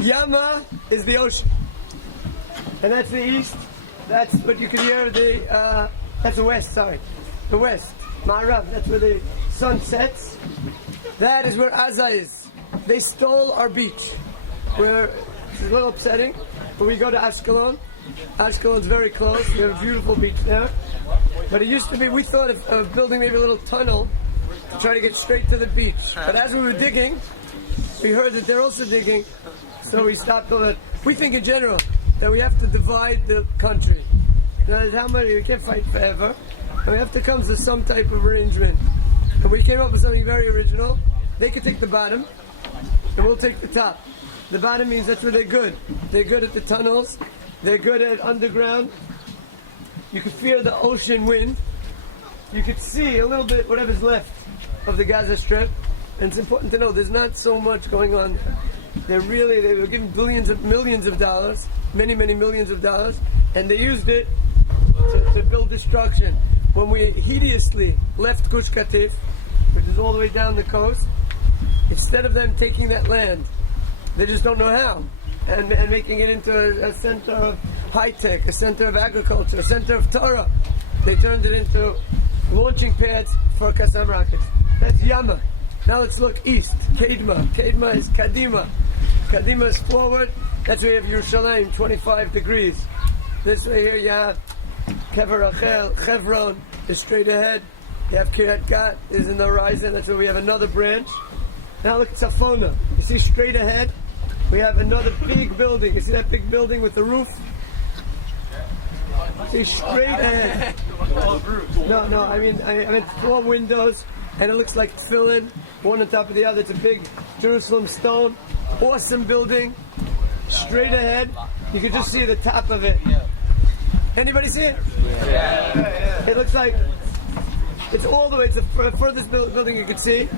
Yama is the ocean, and that's the east. That's what you can hear. That's the west. Sorry, the west. Ma'arav. That's where the sun sets. That is where Aza is. They stole our beach. It's a little upsetting, but we go to Ashkelon. Ashkelon's very close. We have a beautiful beach there. But it used to be, we thought of building maybe a little tunnel to try to get straight to the beach. But as we were digging, we heard that they're also digging, so we stopped all that. We think in general that we have to divide the country. How many? We can't fight forever. And we have to come to some type of arrangement. And we came up with something very original. They could take the bottom, and we'll take the top. The bottom means that's where they're good. They're good at the tunnels. They're good at underground. You can feel the ocean wind. You could see a little bit whatever's left of the Gaza Strip. And it's important to know there's not so much going on there. They were given millions of dollars, many millions of dollars, and they used it to build destruction. When we hideously left Gush Katif, which is all the way down the coast, instead of them taking that land, they just don't know how, and making it into a center of high-tech, a center of agriculture, a center of Torah, they turned it into launching pads for Qassam rockets. That's Yama. Now let's look east. Kedma. Kedma is Kadima. Kadima is forward. That's where you have Yerushalayim, 25 degrees. This way here you have Kever Rachel, Chevron is straight ahead. You have Kiryat Gat is in the horizon. That's where we have another branch. Now look at Tzafona. You see straight ahead, we have another big building. You see that big building with the roof? See straight ahead. No, I mean 4 windows, and it looks like tefillin, one on top of the other. It's a big Jerusalem stone. Awesome building. Straight ahead. You can just see the top of it. Anybody see it? Yeah. It looks like it's all the way. It's the furthest building you could see.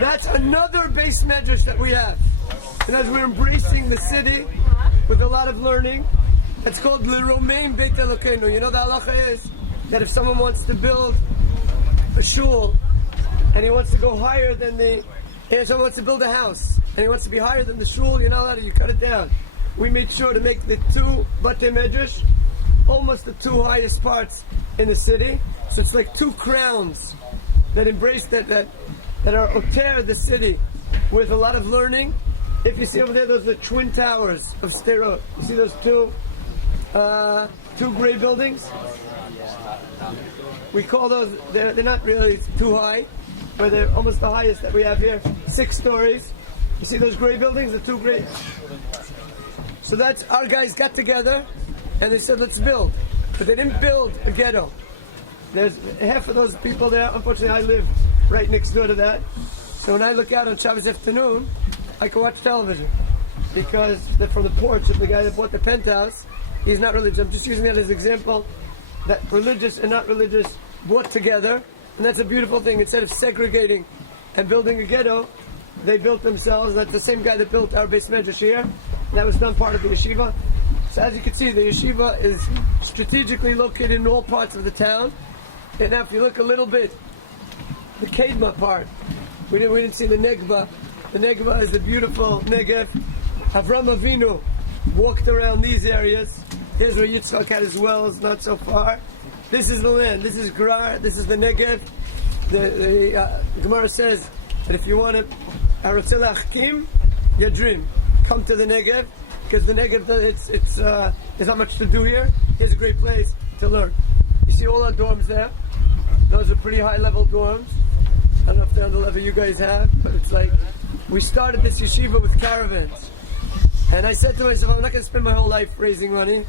That's another base medrash that we have. And as we're embracing the city with a lot of learning, it's called L'Romain Beit Elokeinu. You know the halacha is that if someone wants to build a shul and he wants to go higher than someone wants to build a house and he wants to be higher than the shul, you're not allowed to, you cut it down. We made sure to make the 2 Batei Medrash almost the 2 highest parts in the city. So it's like 2 crowns that embrace that are oter the city with a lot of learning. If you see over there, those are the twin towers of Sderot. You see those 2 gray buildings? We call those, they're not really too high, but they're almost the highest that we have here, 6 stories. You see those gray buildings, the 2 gray? So that's, our guys got together and they said, let's build. But they didn't build a ghetto. There's half of those people there. Unfortunately, I live right next door to that. So when I look out on Shabbos afternoon, I can watch television. Because they're from the porch of the guy that bought the penthouse. He's not religious. I'm just using that as an example that religious and not religious brought together. And that's a beautiful thing. Instead of segregating and building a ghetto, they built themselves. And that's the same guy that built our base medrash here. And that was done part of the yeshiva. So as you can see, the yeshiva is strategically located in all parts of the town. And now if you look a little bit, the Kedma part, we didn't see the Negba. The Negba is the beautiful Negev. Avram Avinu walked around these areas. Here's where Yitzchak had his wells, not so far. This is the land. This is Gerar. This is the Negev. The Gemara says that if you want to, Aratzela Achkim, Yadrim, come to the Negev, because the Negev, there's not much to do here. Here's a great place to learn. You see all our dorms there. Those are pretty high-level dorms. I don't know if they're on the level you guys have, but it's like, we started this yeshiva with caravans. And I said to myself, I'm not going to spend my whole life raising money.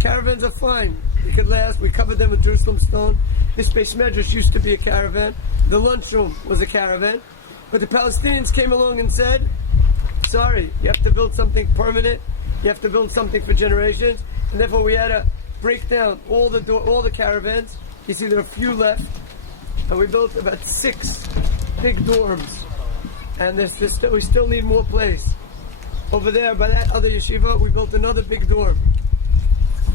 Caravans are fine. They could last. We covered them with Jerusalem stone. This Beis Medrash used to be a caravan. The lunchroom was a caravan. But the Palestinians came along and said, sorry, you have to build something permanent. You have to build something for generations. And therefore we had to break down all the caravans. You see there are a few left. And we built about 6 big dorms. And we still need more place. Over there by that other yeshiva, we built another big dorm.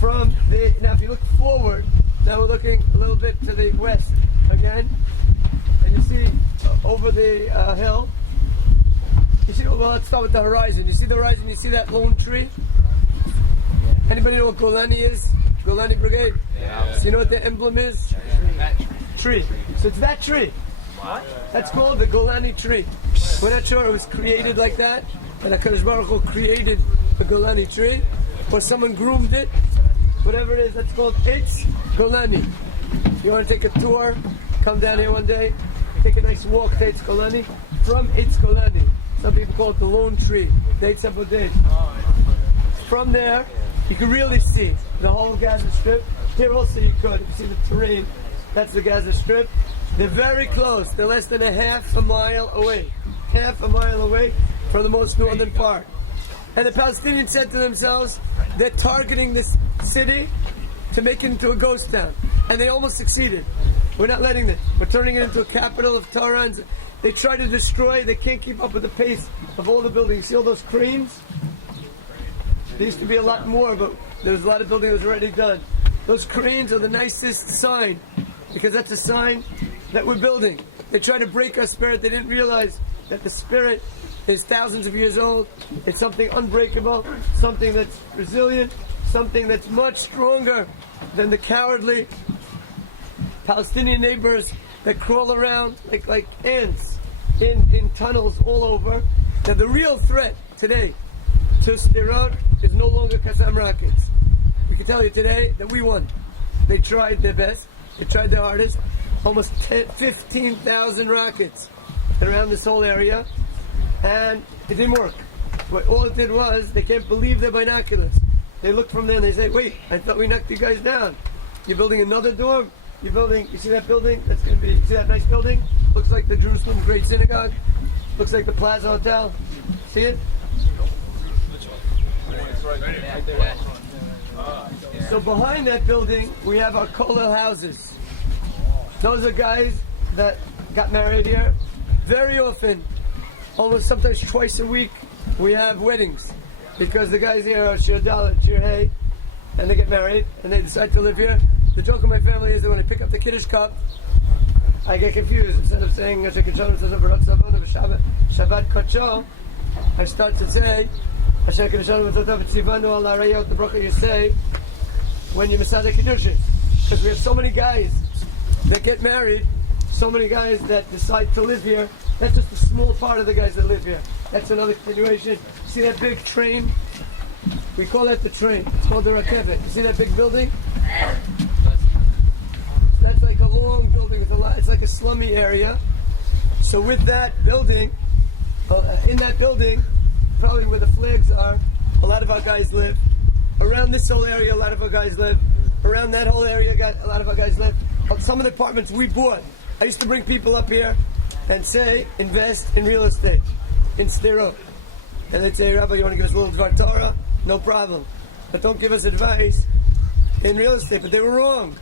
Now if you look forward, now we're looking a little bit to the west again. And you see over the hill, You see, well, let's start with the horizon. You see the horizon, you see that lone tree? Anybody know what Golani is? Golani Brigade? Yeah. So you know what the emblem is? Tree. So it's that tree. What? That's called the Golani tree. We're not sure it was created like that, and HaKadosh Baruch Hu created the Golani tree, or someone groomed it. Whatever it is, that's called Eitz Golani. If you want to take a tour, come down here one day, take a nice walk to Eitz Golani. From Eitz Golani, some people call it the lone tree, the Eitz Aboded. From there, you can really see the whole Gaza Strip. Here also you could, if you see the terrain, that's the Gaza Strip. They're very close, they're less than a half a mile away. Half a mile away from the most northern part. And the Palestinians said to themselves, they're targeting this city to make it into a ghost town. And they almost succeeded. We're not letting them. We're turning it into a capital of Torah. And they try to destroy, they can't keep up with the pace of all the buildings. See all those cranes? There used to be a lot more, but there was a lot of building that was already done. Those cranes are the nicest sign, because that's a sign that we're building. They try to break our spirit. They didn't realize that the spirit is thousands of years old. It's something unbreakable, something that's resilient, something that's much stronger than the cowardly Palestinian neighbors that crawl around like ants in tunnels all over. Now the real threat today to Sderot is no longer Qassam rockets. We can tell you today that we won. They tried their best. They tried their hardest. Almost 15,000 rockets around this whole area, and it didn't work. But all it did was, they can't believe their binoculars. They look from there and they say, wait, I thought we knocked you guys down. You're building another dorm? You're building, you see that building? That's going to be, you see that nice building? Looks like the Jerusalem Great Synagogue. Looks like the Plaza Hotel. See it? So behind that building, we have our kollel houses. Those are guys that got married here. Very often, almost sometimes twice a week, we have weddings. Because the guys here are Shir Dalet, Shir Hey, and they get married, and they decide to live here. The joke of my family is that when I pick up the Kiddush cup, I get confused. Instead of saying Shabbat Kocho, I start to say the bracha you say when you Masada Kiddushin. Because we have so many guys that get married, so many guys that decide to live here. That's just a small part of the guys that live here. That's another continuation. See that big train? We call that the train. It's called the Rakevet. You see that big building? That's like a long building. It's like a slummy area. So with that building, in that building, probably where the flags are, a lot of our guys live. Around this whole area, a lot of our guys live. Around that whole area, a lot of our guys live. Some of the apartments we bought. I used to bring people up here and say, invest in real estate, in Sderot. And they'd say, Rabbi, you want to give us a little Dvar Torah? No problem. But don't give us advice in real estate. But they were wrong,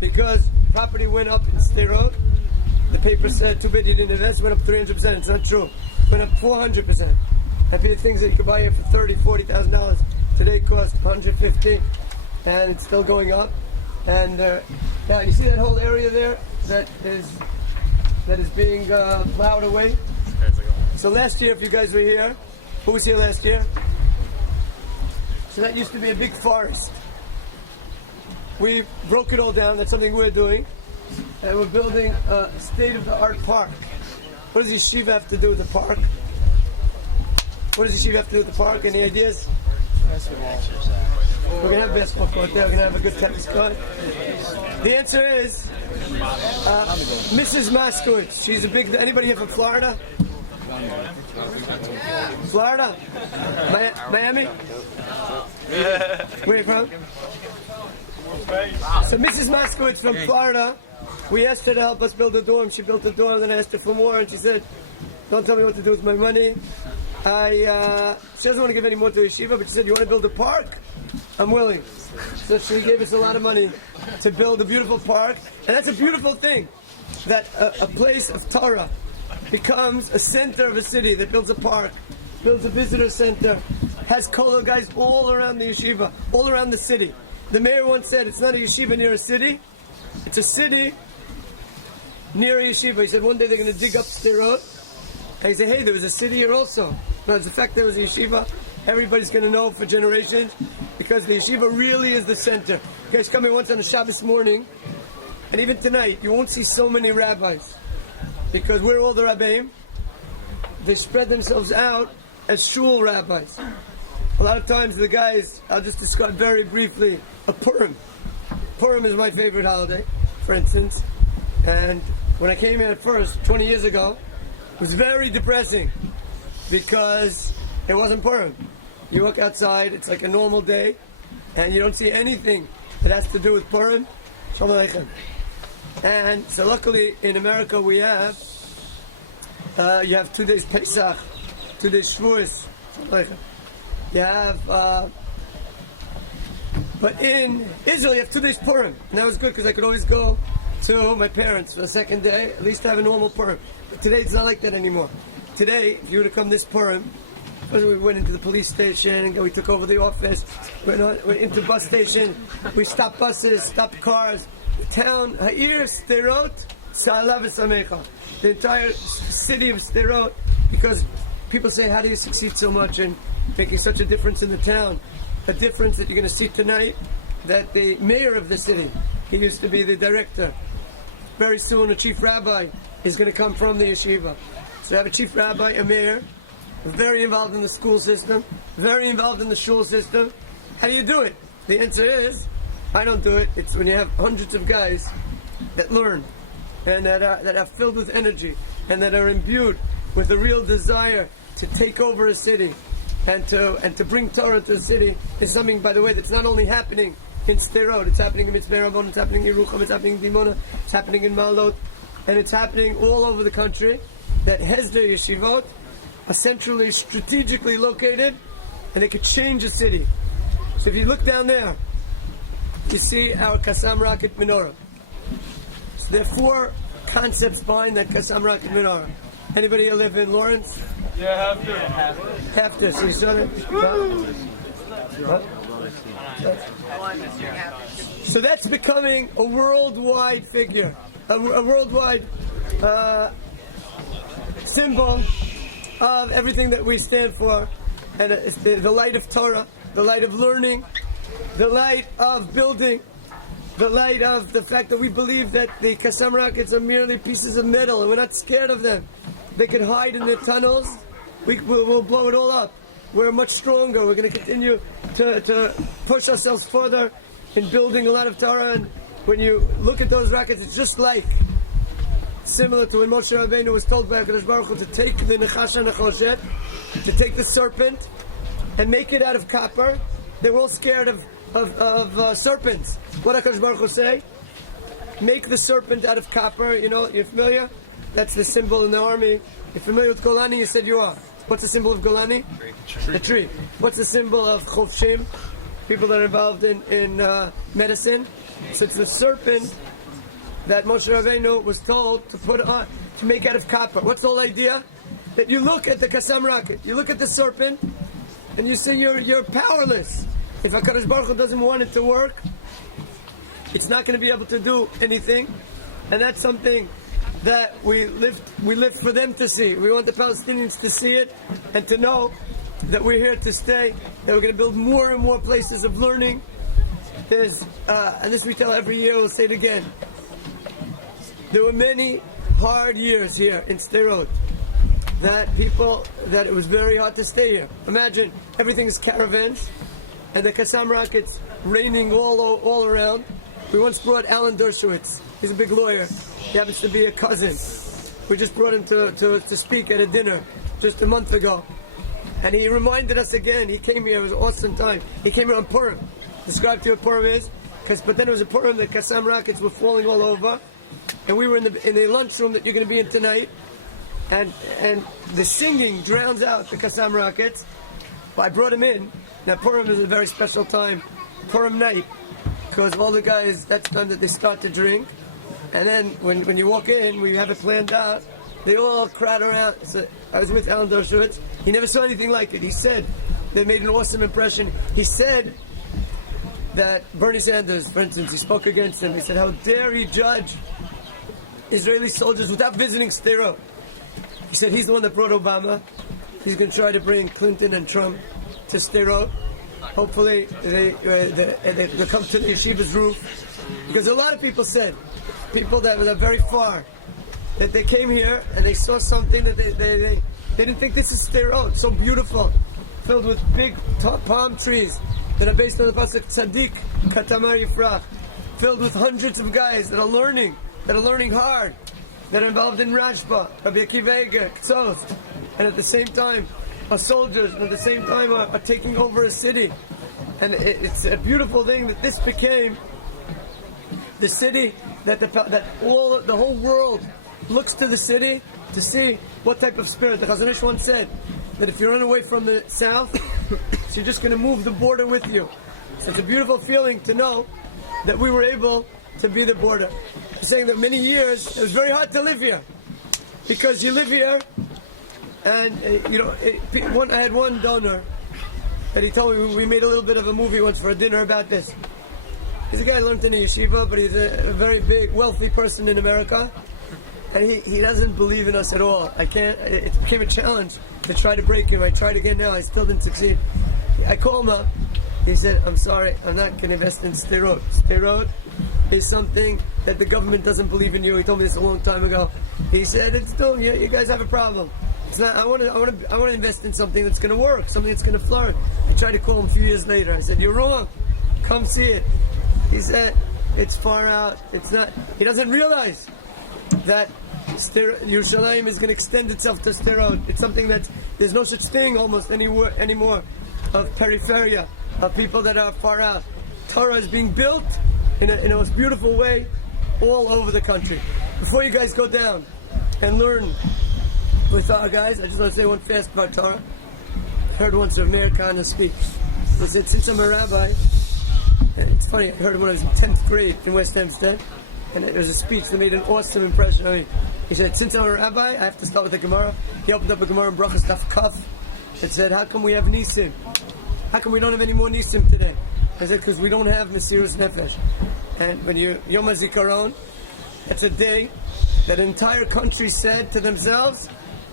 because property went up in Sderot. The paper said, too bad you didn't invest, it went up 300%. It's not true. It went up 400%. That'd be the things that you could buy here for $30,000, $40,000. Today it costs $150,000, and it's still going up. And now you see that whole area there that is being plowed away. So last year, if you guys were here, who was here last year? So that used to be a big forest. We broke it all down. That's something we're doing, and we're building a state-of-the-art park. What does Yeshiva have to do with the park? What does Yeshiva have to do with the park? Any ideas? Basketball. We're going to have a basketball court there. We're going to have a good tennis court. The answer is Mrs. Moskowitz. She's a big... Anybody here from Florida? Florida? Miami? Where are you from? So Mrs. Moskowitz from Florida, we asked her to help us build a dorm. She built a dorm, and I asked her for more, and she said, don't tell me what to do with my money. She doesn't want to give any more to Yeshiva, but she said, you want to build a park? I'm willing. So she gave us a lot of money to build a beautiful park. And that's a beautiful thing, that a place of Torah becomes a center of a city that builds a park, builds a visitor center, has kollel guys all around the yeshiva, all around the city. The mayor once said, it's not a yeshiva near a city, it's a city near a yeshiva. He said one day they're going to dig up Sderot, and he said, hey, there was a city here also. No, it's the fact that it was a yeshiva. Everybody's going to know for generations because the yeshiva really is the center. You guys come in once on a Shabbos morning, and even tonight, you won't see so many rabbis because we're all the rabbeim. They spread themselves out as shul rabbis. A lot of times the guys, I'll just describe very briefly, a Purim. Purim is my favorite holiday, for instance. And when I came here at first, 20 years ago, it was very depressing because it wasn't Purim. You walk outside, it's like a normal day, and you don't see anything that has to do with Purim. Shalom Aleichem. And so luckily in America we have, you have 2 days Pesach, 2 days Shavuos. Shalom Aleichem. You have, but in Israel you have 2 days Purim, and that was good because I could always go to my parents for the second day, at least have a normal Purim. But today it's not like that anymore. Today, if you were to come this Purim, we went into the police station, and we took over the office, went into the bus station, we stopped buses, stopped cars. The town, Ha'ir, Sderot, Sa'alav V'Samecha. The entire city of Sderot, because people say, how do you succeed so much in making such a difference in the town? A difference that you're going to see tonight, that the mayor of the city, he used to be the director. Very soon a chief rabbi is going to come from the yeshiva. So you have a chief rabbi, a mayor, very involved in the school system, very involved in the shul system. How do you do it? The answer is, I don't do it. It's when you have hundreds of guys that learn and that are filled with energy and that are imbued with a real desire to take over a city and to bring Torah to a city is something, by the way, that's not only happening in Sderot, it's happening in Mitzvah Rabban, it's happening in Yerucham, it's happening in Dimona, it's happening in Ma'alot, and it's happening all over the country, that Hesder Yeshivot are centrally, strategically located, and they could change a city. So if you look down there, you see our Qassam Rocket Menorah. So there are 4 concepts behind that Qassam Rocket Menorah. Anybody here live in Lawrence? Yeah, Have to. So you saw it? Huh? So that's becoming a worldwide figure, a worldwide symbol of everything that we stand for, and it's the light of Torah, the light of learning, the light of building, the light of the fact that we believe that the Qassam rockets are merely pieces of metal, and we're not scared of them. They can hide in their tunnels. We'll blow it all up. We're much stronger. We're going to continue to push ourselves further in building a lot of Torah. And when you look at those rockets, it's just like similar to when Moshe Rabbeinu was told by HaKadosh Baruch Hu to take the Nechash HaNechoshet, to take the serpent and make it out of copper. They were all scared of serpents. What HaKadosh Baruch Hu say? Make the serpent out of copper. You know, you're familiar? That's the symbol in the army. You're familiar with Golani? You said you are. What's the symbol of Golani? The tree. What's the symbol of Chofshim? People that are involved in medicine. So it's the serpent that Moshe Rabbeinu was told to put on, to make out of copper. What's the whole idea? That you look at the Qassam rocket, you look at the serpent, and you say you're powerless. If HaKadosh Baruch Hu doesn't want it to work, it's not going to be able to do anything. And that's something that we live for them to see. We want the Palestinians to see it and to know that we're here to stay, that we're going to build more and more places of learning. There's, and this we tell every year, we'll say it again. There were many hard years here in Sderot that it was very hard to stay here. Imagine, everything is caravans and the Qassam rockets raining all around. We once brought Alan Dershowitz. He's a big lawyer. He happens to be a cousin. We just brought him to speak at a dinner just a month ago. And he reminded us again, he came here, it was an awesome time. He came here on Purim. Describe to you what Purim is. But then it was a Purim, the Qassam rockets were falling all over. And we were in the lunchroom that you're going to be in tonight. And the singing drowns out the Qassam rockets. But I brought him in. Now Purim is a very special time. Purim night. Because all the guys, that's time that they start to drink. And then when you walk in, we have it planned out, they all crowd around. So I was with Alan Dershowitz. He never saw anything like it. He said, they made an awesome impression. He said that Bernie Sanders, for instance, he spoke against him. He said, how dare he judge Israeli soldiers without visiting Sderot? He said, he's the one that brought Obama. he's going to try to bring Clinton and Trump to Sderot. Hopefully they come to the yeshiva's roof, because a lot of people said, people that were very far, that they came here and they saw something that they didn't think this is Sderot, so beautiful, filled with big palm trees that are based on the pasuk Tzaddik Katamar Yifrach, filled with hundreds of guys that are learning hard, that are involved in Rashba, Rabbi Akiva Eger, Ktsoth, and at the same time are soldiers, and at the same time are taking over a city. And it's a beautiful thing that this became the city that the whole world looks to the city to see what type of spirit. The Chazon Ish once said that if you run away from the south, so you're just going to move the border with you. So it's a beautiful feeling to know that we were able to be the border. He's saying that many years it was very hard to live here, because you live here, and I had one donor that he told me, we made a little bit of a movie once for a dinner about this. He's a guy who learned in a yeshiva, but he's a very big, wealthy person in America, and he doesn't believe in us at all. It became a challenge to try to break him. I tried again now, I still didn't succeed. I called him up. He said, I'm sorry, I'm not going to invest in Sderot. Sderot is something that the government doesn't believe in you. He told me this a long time ago. He said, it's doing you guys have a problem. It's not. I want to invest in something that's going to work, something that's going to flourish. I tried to call him a few years later. I said, you're wrong. Come see it. He said, it's far out. It's not. He doesn't realize that Yerushalayim is going to extend itself to Sderot. It's something that there's no such thing almost anymore of peripheria, of people that are far out. Torah is being built in a most beautiful way all over the country. Before you guys go down and learn with our guys, I just want to say one fast about Torah. I heard once of Meir Kahana speak. He said, since I'm a rabbi, it's funny, I heard him when I was in 10th grade in West Hempstead, and it was a speech that made an awesome impression on me. He said, since I'm a rabbi, I have to start with the Gemara. He opened up a Gemara in Brachas Daf Kaf. It said, how come we have Nisim? How come we don't have any more Nisim today? I said, because we don't have Mesirus Nefesh. And when you Yom HaZikaron, that's a day that an entire country said to themselves,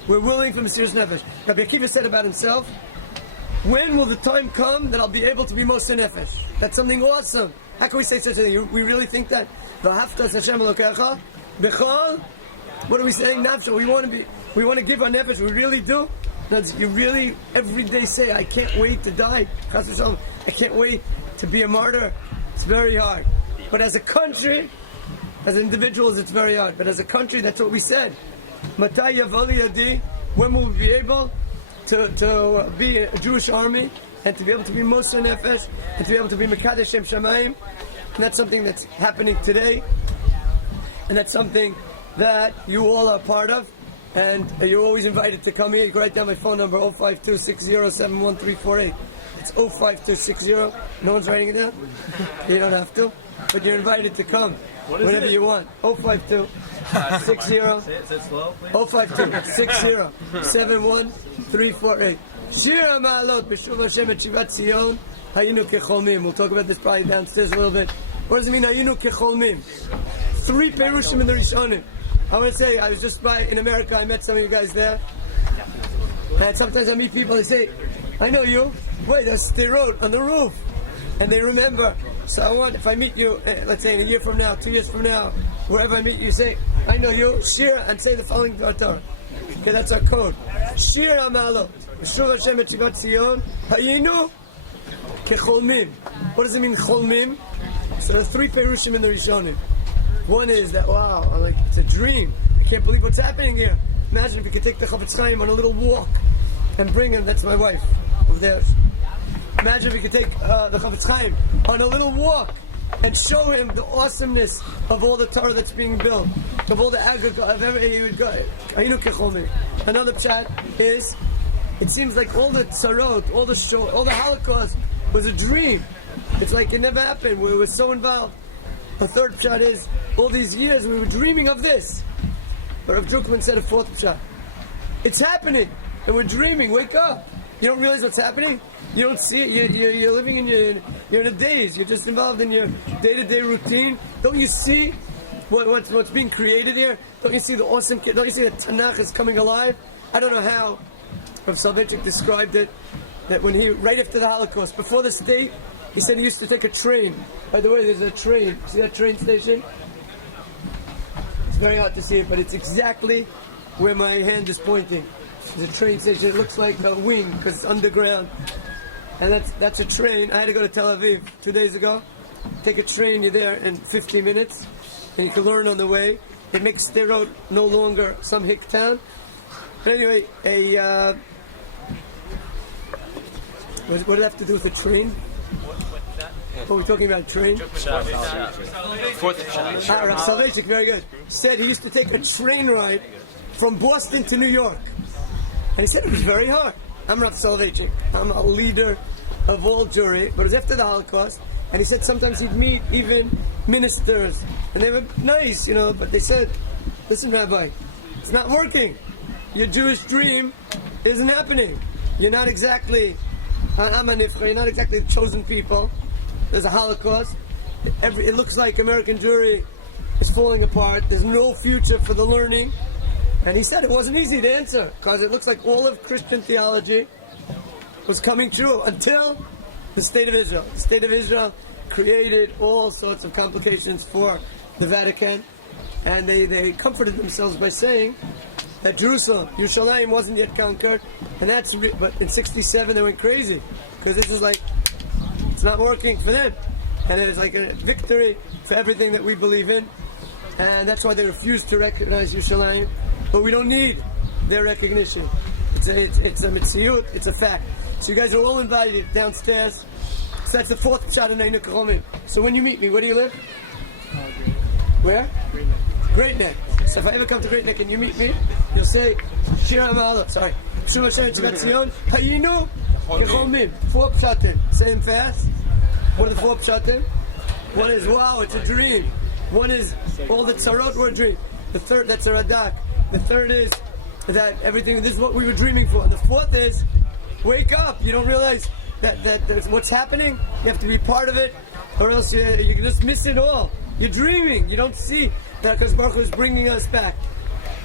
we're willing for Mesirus Nefesh. Rabbi Akiva said about himself, when will the time come that I'll be able to be Moshe Nefesh? That's something awesome. How can we say such a thing? We really think that? V'ahavta Hashem Elokecha b'chol. What are we saying? Nafsho. We want to give our nefesh. We really do. You really every day say, I can't wait to die. I can't wait to be a martyr. It's very hard. But as a country, as individuals, it's very hard. But as a country, that's what we said. Matai yavali yadi. When will we be able to be a Jewish army and to be able to be Moshe Nefesh and to be able to be Mekadesh Shem Shamayim? And that's something that's happening today. And that's something that you all are part of. And you're always invited to come here. You can write down my phone number, 052-60-71348. It's 05260. No one's writing it down? You don't have to. But you're invited to come whenever you want. 052 60 052-60-71348. Shir HaMa'alot B'Shuv Hashem et Yeshivat Zion Hayinu Kecholmim. We'll talk about this probably downstairs a little bit. What does it mean, Hayinu Kecholmim? 3 Perushim in the Rishonim. I want to say, I was just in America, I met some of you guys there. And sometimes I meet people, they say, I know you. Wait, that's Sderot on the roof. And they remember. So I want, if I meet you, let's say in a year from now, 2 years from now, wherever I meet you, say, I know you, Shir, and say the following Torah. Okay, that's our code. Shir HaMa'alot. B'Shuv Hashem et Yeshivat Zion Hayinu Kecholmim. What does it mean, Cholmim? So there are 3 Perushim in the Rishonim. One is that, wow, it's a dream. I can't believe what's happening here. Imagine if you could take the Chafetz Chaim on a little walk and bring him, that's my wife, over there. Imagine if you could take the Chafetz Chaim on a little walk and show him the awesomeness of all the Torah that's being built, of all the agriculture, of everything he would go. Another pshat is, it seems like all the tzarot, all the Holocaust was a dream. It's like it never happened. We were so involved. The third pshat is, all these years we were dreaming of this. But Rav Drukman said a 4th pshat. It's happening, and we're dreaming. Wake up. You don't realize what's happening? You don't see it. You're living you're in a daze. You're just involved in your day-to-day routine. Don't you see what's being created here? Don't you see the awesome? Don't you see that Tanakh is coming alive? I don't know how Rav Soloveitchik described it, that when he, right after the Holocaust, before the state, he said he used to take a train. By the way, there's a train. See that train station? It's very hard to see it, but it's exactly where my hand is pointing. There's a train station. It looks like a wing because it's underground. And that's a train. I had to go to Tel Aviv 2 days ago. Take a train, you're there in 50 minutes. And you can learn on the way. It makes Sderot no longer some hick town. But anyway, what did it have to do with the train? Oh, we're talking about a train? Rav Soloveitchik, very good. Said he used to take a train ride from Boston to New York. And he said it was very hard. I'm Rav Soloveitchik. I'm a leader of all Jewry, but it was after the Holocaust. And he said sometimes he'd meet even ministers. And they were nice, but they said, listen, Rabbi, it's not working. Your Jewish dream isn't happening. You're not exactly you're not exactly the chosen people. There's a Holocaust. It looks like American Jewry is falling apart. There's no future for the learning. And he said it wasn't easy to answer because it looks like all of Christian theology was coming true until the State of Israel. The State of Israel created all sorts of complications for the Vatican, and they comforted themselves by saying that Jerusalem, Yerushalayim, wasn't yet conquered, and but in '67 they went crazy because this is like it's not working for them, and it is like a victory for everything that we believe in, and that's why they refused to recognize Yerushalayim. But we don't need their recognition. It's a mitziyut, it's a fact. So you guys are all invited downstairs. So that's the fourth shot in YNA Kromin. So when you meet me, where do you live? Where? Great Neck. So if I ever come to Great Neck and you meet me, you'll say, Shir HaMa'alot, sorry. Shir Hashem Yeshivat Zion, Hayinu, Yechomin. 4 pshatim. Say them fast. What are the 4 pshatim? One is, wow, it's a dream. One is, all the tzarot were a dream. The third, that's a radak. The third is that everything, this is what we were dreaming for. And the fourth is, wake up. You don't realize that what's happening. You have to be part of it, or else you can just miss it all. You're dreaming. You don't see that because Baruch Hu is bringing us back.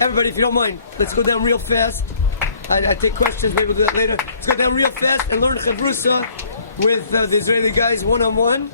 Everybody, if you don't mind, let's go down real fast. I take questions. Maybe we'll do that later. Let's go down real fast and learn Chavrusa with the Israeli guys one-on-one.